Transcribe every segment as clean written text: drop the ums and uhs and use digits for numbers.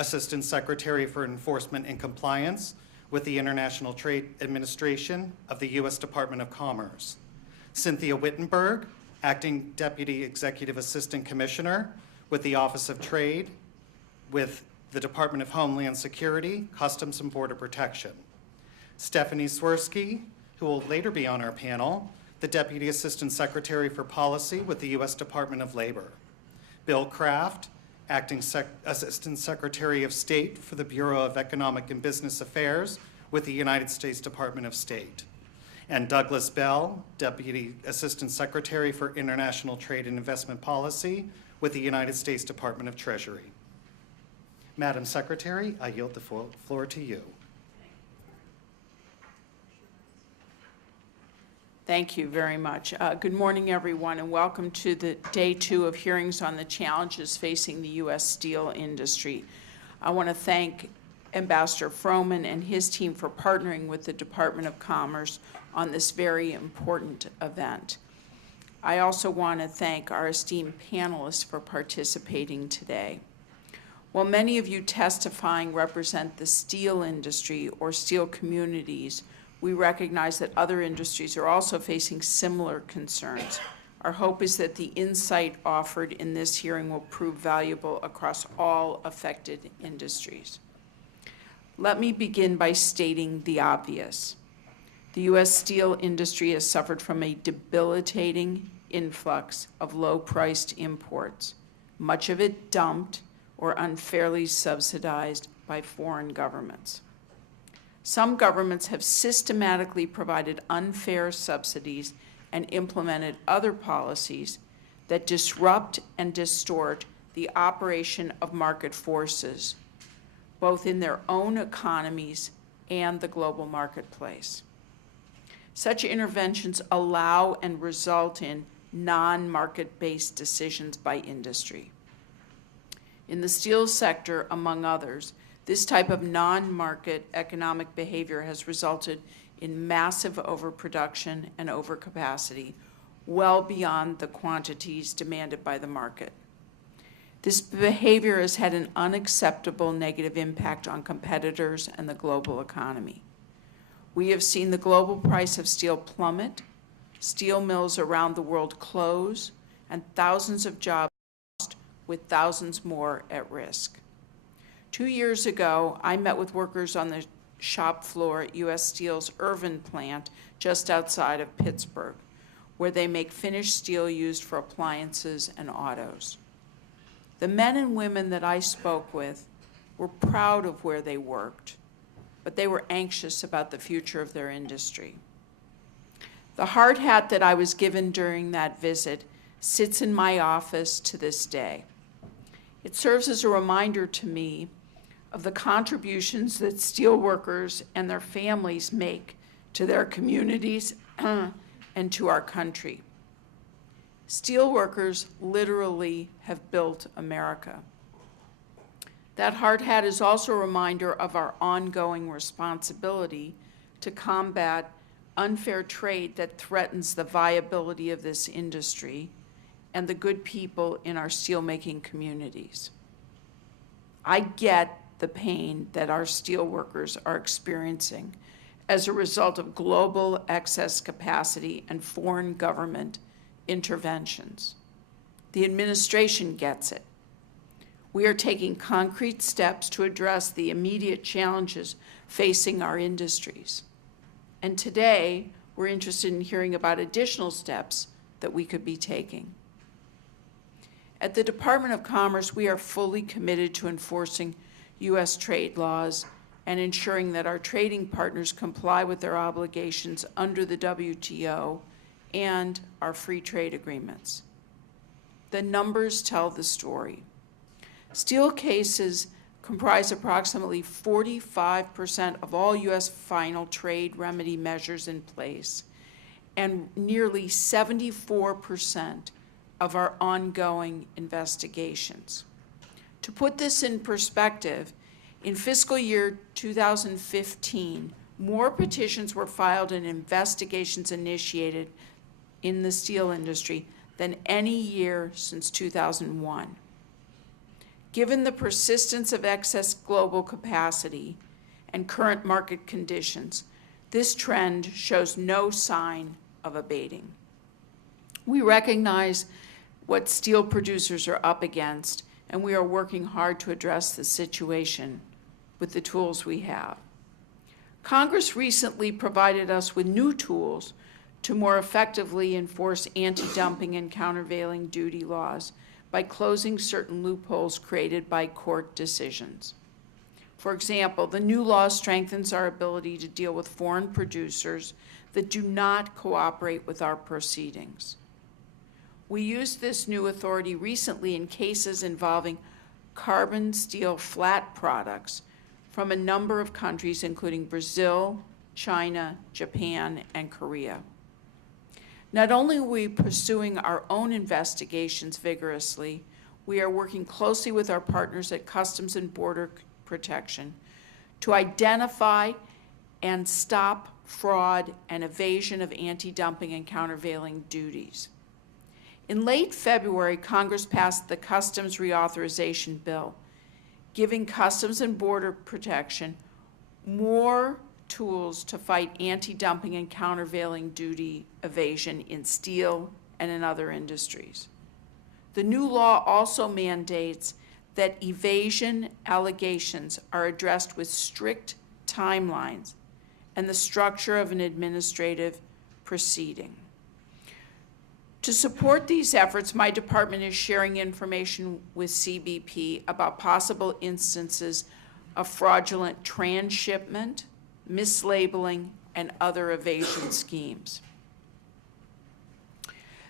Assistant Secretary for Enforcement and Compliance with the International Trade Administration of the U.S. Department of Commerce. Cynthia Wittenberg, Acting Deputy Executive Assistant Commissioner with the Office of Trade with the Department of Homeland Security, Customs and Border Protection. Stephanie Swirsky, who will later be on our panel, the Deputy Assistant Secretary for Policy with the U.S. Department of Labor. Bill Kraft, Acting Assistant Secretary of State for the Bureau of Economic and Business Affairs with the United States Department of State. And Douglas Bell, Deputy Assistant Secretary for International Trade and Investment Policy with the United States Department of Treasury. Madam Secretary, I yield the floor to you. Thank you very much. Good morning, everyone, and welcome to the day 2 of hearings on the challenges facing the U.S. steel industry. I want to thank Ambassador Froman and his team for partnering with the Department of Commerce on this very important event. I also want to thank our esteemed panelists for participating today. While many of you testifying represent the steel industry or steel communities, we recognize that other industries are also facing similar concerns. Our hope is that the insight offered in this hearing will prove valuable across all affected industries. Let me begin by stating the obvious. The U.S. steel industry has suffered from a debilitating influx of low-priced imports, much of it dumped or unfairly subsidized by foreign governments. Some governments have systematically provided unfair subsidies and implemented other policies that disrupt and distort the operation of market forces, both in their own economies and the global marketplace. Such interventions allow and result in non-market-based decisions by industry. In the steel sector, among others, this type of non-market economic behavior has resulted in massive overproduction and overcapacity, well beyond the quantities demanded by the market. This behavior has had an unacceptable negative impact on competitors and the global economy. We have seen the global price of steel plummet, steel mills around the world close, and thousands of jobs lost, with thousands more at risk. 2 years ago, I met with workers on the shop floor at U.S. Steel's Irvin plant just outside of Pittsburgh, where they make finished steel used for appliances and autos. The men and women that I spoke with were proud of where they worked, but they were anxious about the future of their industry. The hard hat that I was given during that visit sits in my office to this day. It serves as a reminder to me of the contributions that steelworkers and their families make to their communities and to our country. Steelworkers literally have built America. That hard hat is also a reminder of our ongoing responsibility to combat unfair trade that threatens the viability of this industry and the good people in our steelmaking communities. I get the pain that our steelworkers are experiencing as a result of global excess capacity and foreign government interventions. The administration gets it. We are taking concrete steps to address the immediate challenges facing our industries. And today, we're interested in hearing about additional steps that we could be taking. At the Department of Commerce, we are fully committed to enforcing U.S. trade laws and ensuring that our trading partners comply with their obligations under the WTO and our free trade agreements. The numbers tell the story. Steel cases comprise approximately 45% of all U.S. final trade remedy measures in place and nearly 74% of our ongoing investigations. To put this in perspective, in fiscal year 2015, more petitions were filed and investigations initiated in the steel industry than any year since 2001. Given the persistence of excess global capacity and current market conditions, this trend shows no sign of abating. We recognize what steel producers are up against, and we are working hard to address the situation with the tools we have. Congress recently provided us with new tools to more effectively enforce anti-dumping and countervailing duty laws by closing certain loopholes created by court decisions. For example, the new law strengthens our ability to deal with foreign producers that do not cooperate with our proceedings. We used this new authority recently in cases involving carbon steel flat products from a number of countries, including Brazil, China, Japan, and Korea. Not only are we pursuing our own investigations vigorously, we are working closely with our partners at Customs and Border Protection to identify and stop fraud and evasion of anti-dumping and countervailing duties. In late February, Congress passed the Customs Reauthorization Bill, giving Customs and Border Protection more tools to fight anti-dumping and countervailing duty evasion in steel and in other industries. The new law also mandates that evasion allegations are addressed with strict timelines and the structure of an administrative proceeding. To support these efforts, my department is sharing information with CBP about possible instances of fraudulent transshipment, mislabeling, and other evasion schemes.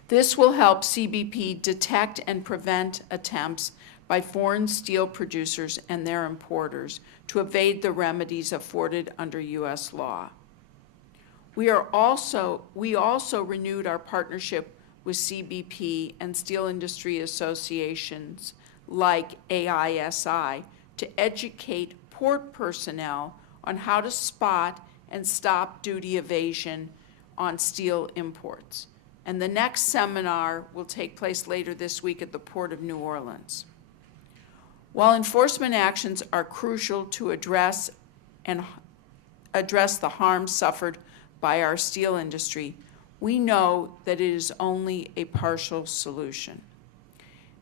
This will help CBP detect and prevent attempts by foreign steel producers and their importers to evade the remedies afforded under U.S. law. We also renewed our partnership with CBP and steel industry associations like AISI to educate port personnel on how to spot and stop duty evasion on steel imports. And the next seminar will take place later this week at the Port of New Orleans. While enforcement actions are crucial to address the harm suffered by our steel industry, we know that it is only a partial solution.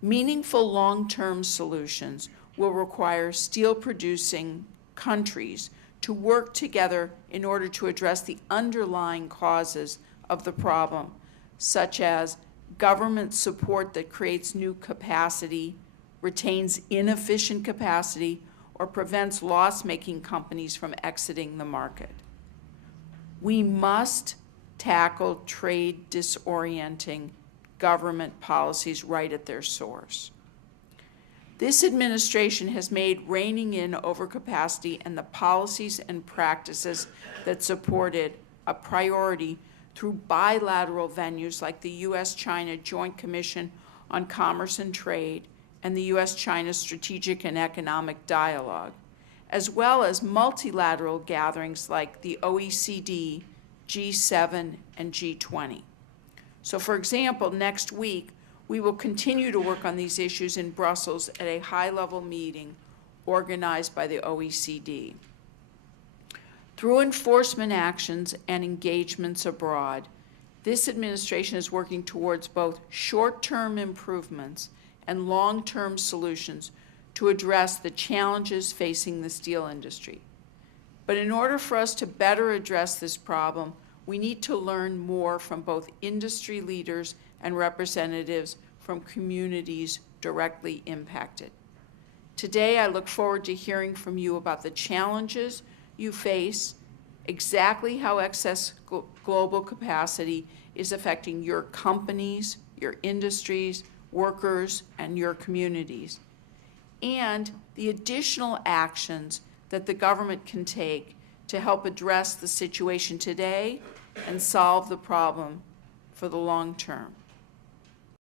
Meaningful long-term solutions will require steel-producing countries to work together in order to address the underlying causes of the problem, such as government support that creates new capacity, retains inefficient capacity, or prevents loss-making companies from exiting the market. We must tackle trade disorienting government policies right at their source. This administration has made reining in overcapacity and the policies and practices that support it a priority through bilateral venues like the U.S.-China Joint Commission on Commerce and Trade and the U.S.-China Strategic and Economic Dialogue, as well as multilateral gatherings like the OECD, G7, and G20. So, for example, next week, we will continue to work on these issues in Brussels at a high-level meeting organized by the OECD. Through enforcement actions and engagements abroad, this administration is working towards both short-term improvements and long-term solutions to address the challenges facing the steel industry. But in order for us to better address this problem, we need to learn more from both industry leaders and representatives from communities directly impacted. Today, I look forward to hearing from you about the challenges you face, exactly how excess global capacity is affecting your companies, your industries, workers, and your communities, and the additional actions that the government can take to help address the situation today and solve the problem for the long term.